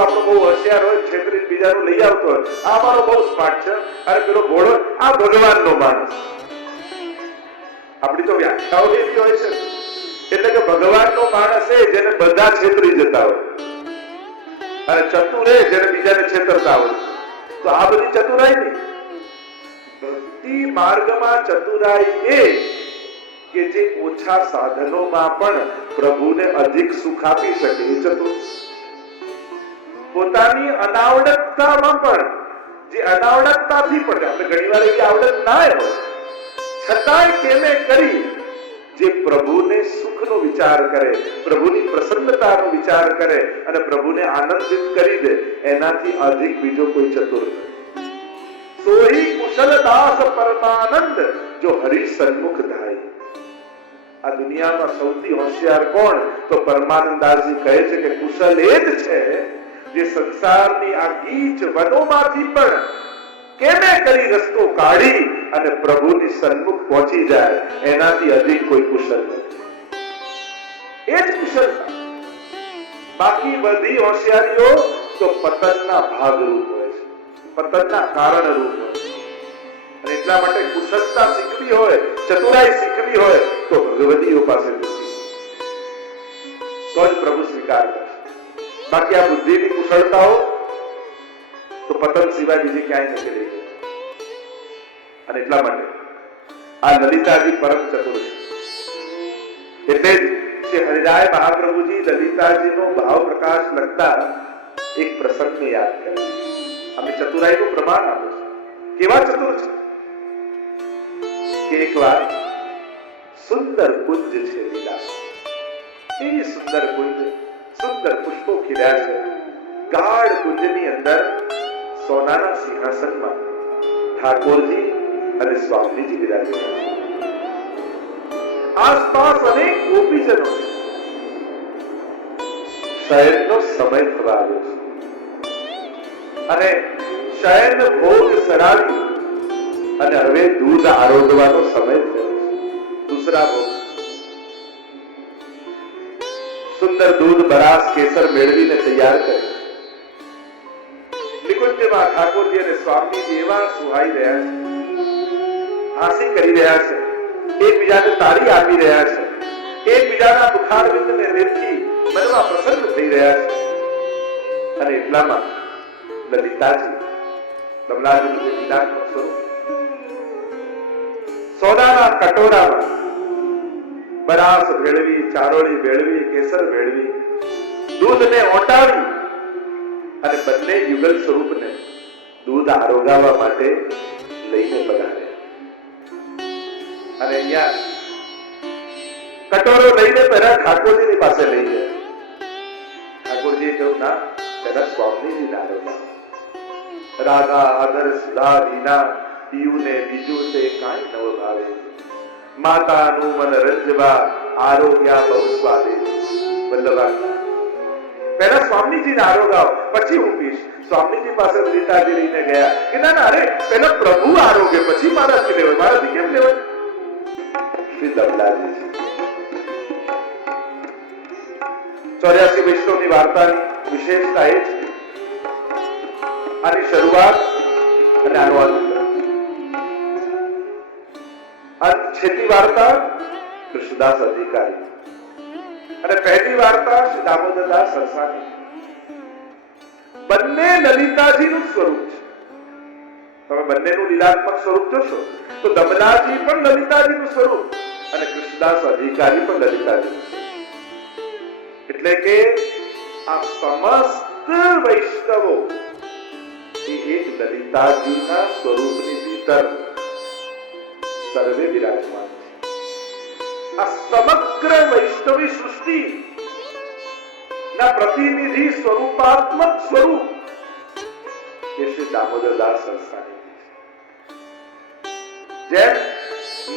આપણો બહુ હોશિયાર હોય, છેતરી બીજાનું લઈ આવતો હોય, આ મારો બહુ સ્માર્ટ છે, અરે પેલો ઘોડો આ ભગવાનનો માણસ. આપણી તો વ્યાખ્યાઓ એવી હોય છે, એટલે કે ભગવાનનો માણસ એ જેને બધા છેતરી જતા હોય, અને ચતુર એ જેને બીજાને છેતરતા હોય. તો આ બધી ચતુરાઈ નહીં. ભક્તિ માર્ગમાં ચતુરાઈ એ કે જે ઓછા સાધનોમાં પણ પ્રભુને અધિક સુખ આપી શકે એ ચતુર. પોતાની અનાવડતતામાં પણ, જે અનાવડતતાથી પણ, આપણે ઘણીવાર એવી આવડત ના હોય છતાંય કેમે કરી જે પ્રભુને સુખનો વિચાર કરે, પ્રભુની પ્રસન્નતાનો વિચાર કરે અને પ્રભુને આનંદિત કરી દે, એનાથી અધિક બીજો કોઈ ચતુર નથી. સોહી કુશલ દાસ પરમાનંદ જો હરિ સન્મુખ ધાય. આ દુનિયામાં સૌથી હોશિયાર કોણ? તો પરમાનંદ દાસજી કહે છે કે કુશલ એ જ છે જે સંસારની આ ગીચ વનોમાંથી પણ કેમે કરી રસ્તો કાઢી અને પ્રભુની સન્મુખ પહોંચી જાય. એનાથી અધિક કોઈ કુશલ નથી. એ જ કુશલતા. બાકી બધી હોશિયારીઓ તો પતનના ભાગરૂપ હોય છે, પતનના કારણરૂપ હોય છે. અને એટલા માટે કુશળતા શીખવી હોય, ચતુરાઈ શીખવી હોય તો ભગવદીઓ પાસેથી તો જ પ્રભુ સ્વીકાર કરશે. બાકી આ બુદ્ધિની કુશળતાઓ તો પતન સિવાય બીજી ક્યાંય નથી રહી. અને એટલા માટે આ લલિતાજી પરમ ચતુર છે. એટલે જ શ્રી હરિરાય મહાપ્રભુજી લલિતાજીનો ભાવ પ્રકાશ લખતા એક પ્રસંગને યાદ કરે. અમે ચતુરાઈનું પ્રમાણ આપે છે. કેવા ચતુર છે કે એકવાર સુંદર કુંજ છે લીલા, એવી સુંદર કુંજ, સુંદર પુષ્પો ખીલ્યા છે. ગાઢ કુંજની અંદર સોનાના સિંહાસનમાં ઠાકોરજી અને સ્વામીજી બિરાજેલા છે. આસપાસ અનેક ગોપીજનો છે. શયનનો સમય થવા આવ્યો છે અને શયન ભોગ સરાવી અને હવે દૂધ આરોગવાનો સમય થયો છે. દૂસરા ભોગ સુંદર દૂધ, બરાસ, કેસર મેળવીને તૈયાર કરે. નિકુંજમાં ઠાકોરજી અને સ્વામીજી એવા સુહાઈ રહ્યા છે, હાંસી કરી રહ્યા છે, એકબીજાને તાળી આપી રહ્યા છે, એકબીજાના મુખારવિંદને રેખી મનમાં પ્રસન્ન થઈ રહ્યા છે. અને એટલામાં લલિતાજી કમલાજીનું વિનાશનું સ્વરૂપ સોનાના કટોરામાં બરાસ ભેળવી, ચારોળી ભેળવી, કેસર ભેળવી, દૂધને ઓટાવી અને બંને યુગલ સ્વરૂપને દૂધ આરોગાવવા માટે લઈને પધારે. અને અહીંયા કટોરો લઈને પહેલા ઠાકોરજીની પાસે લઈ જાય. ઠાકોરજીએ કહ્યું ના, તેના સ્વામીજી ના આરોગા. રાધા આદર સુધા દીના પીયુને બીજું તે કાંઈ નવ ભાવે. માતાનું મન રંજવા આરોગ્યા બહુ સ્વાદે. વલ્લભા પહેલા સ્વામીજીને આરોગાવ, પછી હું પીશ. સ્વામીજી પાસે લલિતાજી લઈને ગયા કે ના ના, અરે પહેલા પ્રભુ આરોગ્ય પછી મારાથી લેવાય, મારાથી કેમ લેવાય? શ્રી દમલાજી 84 વૈષ્ણવની વાર્તાની વિશેષતા એ છે આની શરૂઆત અને આનો અંત. છેલ્લી વાર્તા કૃષ્ણદાસ અધિકારી અને પહેલી વાર્તા શ્રી દામોદરદાસ સરસાની. બંને લલિતાજીનું સ્વરૂપ છે. તમે બંનેનું લીલાત્મક સ્વરૂપ જોશો તો દમલાજી પણ લલિતાજીનું સ્વરૂપ અને કૃષ્ણદાસ અધિકારી પણ લલિતાજીનું સ્વરૂપ. એટલે કે આ સમસ્ત વૈષ્ણવો એક લલિતાજીના સ્વરૂપની ભીતર સર્વે વિરાજમાન છે. આ સમગ્ર વૈષ્ણવી સૃષ્ટિ ના પ્રતિનિધિ સ્વરૂપાત્મક સ્વરૂપ એ શ્રી દામોદરદાસ સરસાની. જેમ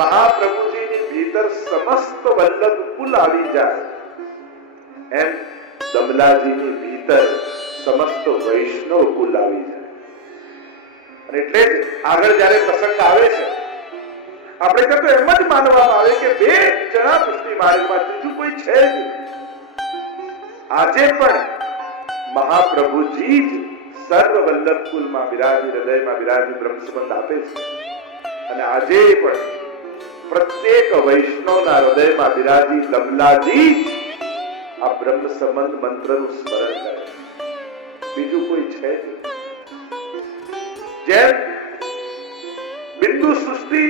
મહાપ્રભુજીની ભીતર સમસ્ત વલ્લભ કુલ આવી જાય, એમ દમલાજીની ભીતર સમસ્ત વૈષ્ણવ કુલ આવી જાય. અને એટલે જ આગળ જયારે પ્રસંગ આવે છે, આપણે તો એમ જ માનવામાં આવે કે બે જણા પુષ્ટિ માર્ગમાં, ત્રીજું કોઈ છે જ. આજે પણ મહાપ્રભુજી જ સર્વ વલ્લભ કુલમાં બિરાજી, હૃદયમાં બિરાજી બ્રહ્મ સંબંધ આપે છે. અને આજે પણ પ્રત્યેક વૈષ્ણવના હૃદયમાં બિરાજી દમલાજી આ બ્રહ્મ સંબંધ મંત્રનું સ્મરણ કરે. બીજું કોઈ છે નહીં. જેમ બિંદુ સૃષ્ટિ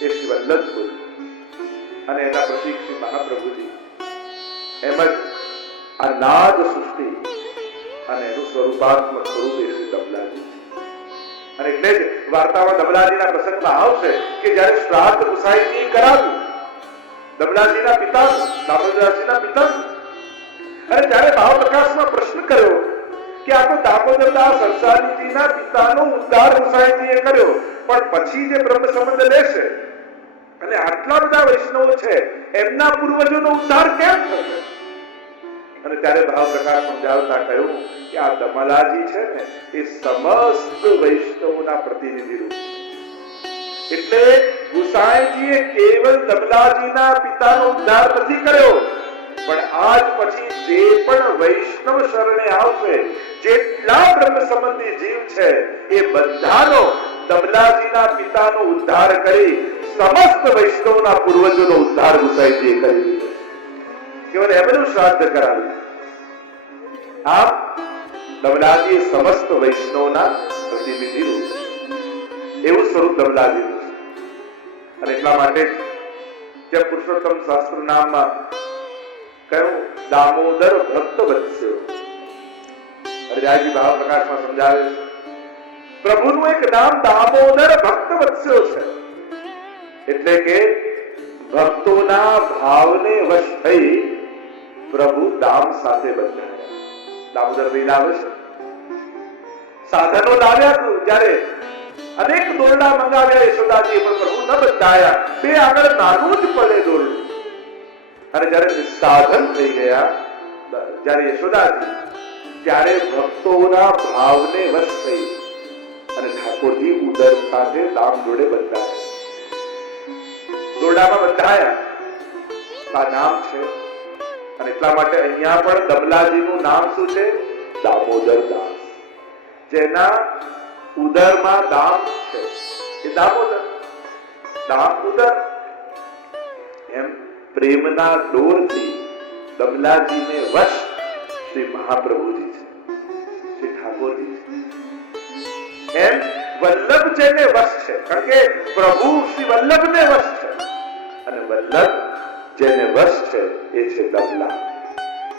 એ શ્રી વલ્લભ કુલ અને એના પ્રતીક શ્રી મહાપ્રભુજી, એમ જ આ નાદ સૃષ્ટિ અને એનું સ્વરૂપાત્મક સ્વરૂપ એ શ્રી દમલાજી. અને એટલે જ વાર્તામાં દમલાજીના પ્રસંગમાં આવશે કે જ્યારે શ્રાદ્ધ ગુસાઈજી કરાવ્યું દમલાજીના પિતા દામોદરદાસજીના પિતા, અને ત્યારે ભાવ પ્રકાશમાં પ્રશ્ન કર્યો કે આ તો દામોદરદાસ હરસાણીજીના પિતાનો ઉદ્ધાર ગુસાઈજીએ કર્યો, પણ પછી જે બ્રહ્મ સંબંધ લેશે અને આટલા બધા વૈષ્ણવો છે એમના પૂર્વજોનો ઉદ્ધાર કેમ થશે? અને ત્યારે ભાવ પ્રકાશ સમજાવતા કહ્યું કે આ દમલાજી છે ને એ સમસ્ત વૈષ્ણવોના પ્રતિનિધિ રૂપ. એટલે ગુસાઈજીએ કેવલ દમલાજીના પિતાનો ઉદ્ધાર નથી કર્યો, પણ આજ પછી જે પણ વૈષ્ણવ શરણે આવશે, જેટલા બ્રહ્મ સંબંધી જીવ છે એ બધાનો દમલાજીના પિતાનો ઉદ્ધાર કરી સમસ્ત વૈષ્ણવના પૂર્વજોનો ઉદ્ધાર ગુસાઈજીએ કરી દીધો. કેવળ એમનું શ્રાદ્ધ કરાવ્યું. આમ દમલાજી સમસ્ત વૈષ્ણવના પ્રતિનિધિ રૂપ એવું સ્વરૂપ દમલાજીનું છે. અને એટલા માટે જે પુરુષોત્તમ શાસ્ત્ર નામમાં કહ્યું દામોદર ભક્ત વત્સ્યો, હરિરાયજી ભાવ પ્રકાશમાં સમજાવે છે પ્રભુનું એક નામ દામોદર ભક્ત વત્સ્યો છે. એટલે કે ભક્તોના ભાવને વશ થઈ પ્રભુ દામ સાથે બંધાયા. દામોદર લીલા આવે છે. સાધનો લાવ્યા જ્યારે અનેક દોરડા મંગાવ્યા યશોદાજી, પણ પ્રભુ ન બંધાયા. બે આગળ નાનું જ પડે દોરડું. અને જ્યારે સાધન થઈ ગયા જ્યારે યશોદાજી, ત્યારે ભક્તોના ભાવને વશ થઈ અને ઠાકોરજી ઉદર સાથે દામ જોડે બંધાયા, દોરડામાં બંધાયા. આ નામ છે. અને એટલા માટે અહીંયા પણ દમલાજીનું નામ શું છે? દામોદર દાસ. જેના ઉદરમાં દામ છે એ દામોદર. દામ ઉદર. એમ પ્રેમના ડોરથી દમલાજીને વશ શ્રી મહાપ્રભુજી છે, શ્રી ઠાકોરજી છે. એમ વલ્લભ જેને વશ છે, કારણ કે પ્રભુ શ્રી વલ્લભને વશ છે, અને વલ્લભ જેને વશ છે એ છે દમલા.